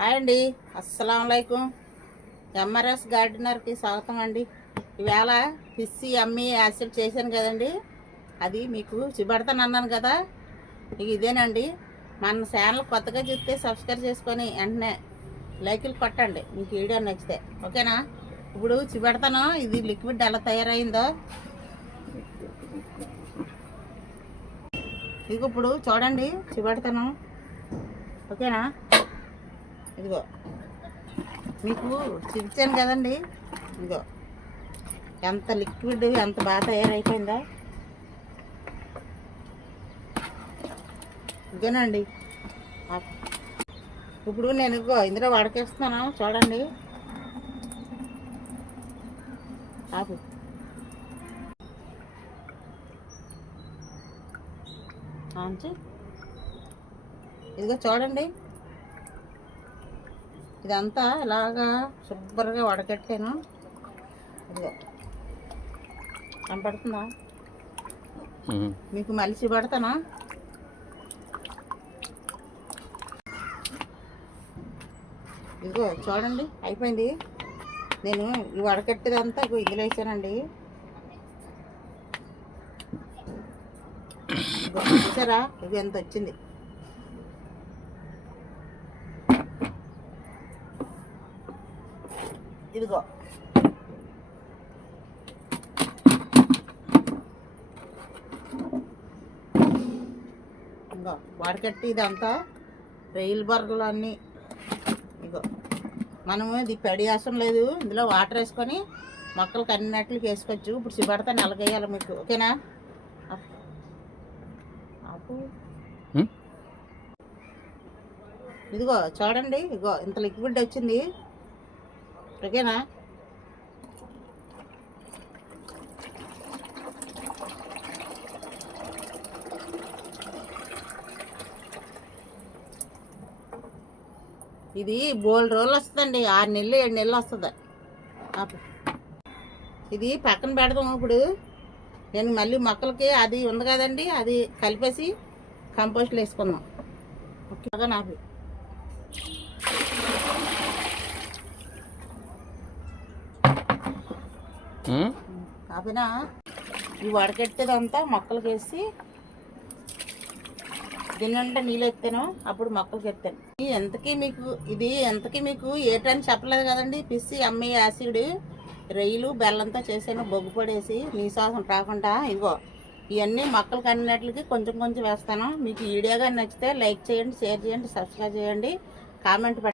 Hi అండి, అస్సలం వాలేకుం. MRS గార్డెనర్కి స్వాగతం అండి. ఈవేళ పిస్సి అమ్మి యాసిడ్ చేశాను కదండి, అది మీకు చూపెడతాను అన్నాను కదా. ఇదేనండి. మన ఛానల్ కొత్తగా చూస్తే సబ్స్క్రైబ్ చేసుకొని వెంటనే లైకులు కొట్టండి మీకు వీడియో నచ్చితే, ఓకేనా. ఇప్పుడు చూపెడతాను ఇది లిక్విడ్ ఎలా తయారైందో. ఇది ఇప్పుడు చూడండి, చూపెడతాను, ఓకేనా. ఇదిగో మీకు చూపించాను కదండి, ఇదిగో ఎంత లిక్విడ్ ఎంత బాగా తయారైపోయిందో. ఇదేనండి. ఇప్పుడు నేను ఇదిగో ఇందులో వడకేస్తున్నాను, చూడండి. ఆపు. ఇదిగో చూడండి, ఇదంతా ఇలాగా శుభ్రంగా వడకట్టాను. ఇదిగో కనపడుతుందా మీకు? మలిసి పడతానా? ఇదిగో చూడండి, అయిపోయింది. నేను ఈ వడకట్టేదంతా ఇందులో వేసానండి. చూసారా, ఇది ఎంత వచ్చింది. ఇదిగో ఇంకో వాడకట్టి ఇదంతా రైలు బర్గలు అన్నీ. ఇగో మనము ఇది పెడి అవసరం లేదు, ఇందులో వాటర్ వేసుకొని మొక్కలకు అన్నిటికి వేసుకోవచ్చు. ఇప్పుడు చిబడతా నెలగేయాలి మీకు, ఓకేనా. ఇదిగో చూడండి, ఇగో ఇంత లిక్విడ్ వచ్చింది, ఓకేనా. ఇది బోల్డ్ రోజులు వస్తుందండి, 6 నెలలు 7 నెలలు వస్తుంది. ఇది పక్కన పెడదాం. ఇప్పుడు నేను మళ్ళీ మొక్కలకి అది ఉంది కదండి, అది కలిపేసి కంపోస్ట్లు వేసుకుందాం, ఓకేగా. నాకు కాకపోయినా ఈ వడకెట్టేదంతా మొక్కలకి వేసి దీనింటే నీళ్ళు ఎత్తాను, అప్పుడు మొక్కలకి ఎత్తాను. ఎంతకీ మీకు ఏటని చెప్పలేదు కదండి. పిస్సి అమ్మి యాసిడ్ రొయ్యలు బెల్లంతో చేసాను, బొగ్గు పొడేసి నీశ్వాసం రాకుండా. ఇదిగో ఇవన్నీ మొక్కలకి అన్నిటికి కొంచెం కొంచెం వేస్తాను. మీకు ఈ వీడియో కానీ నచ్చితే లైక్ చేయండి, షేర్ చేయండి, సబ్స్క్రైబ్ చేయండి, కామెంట్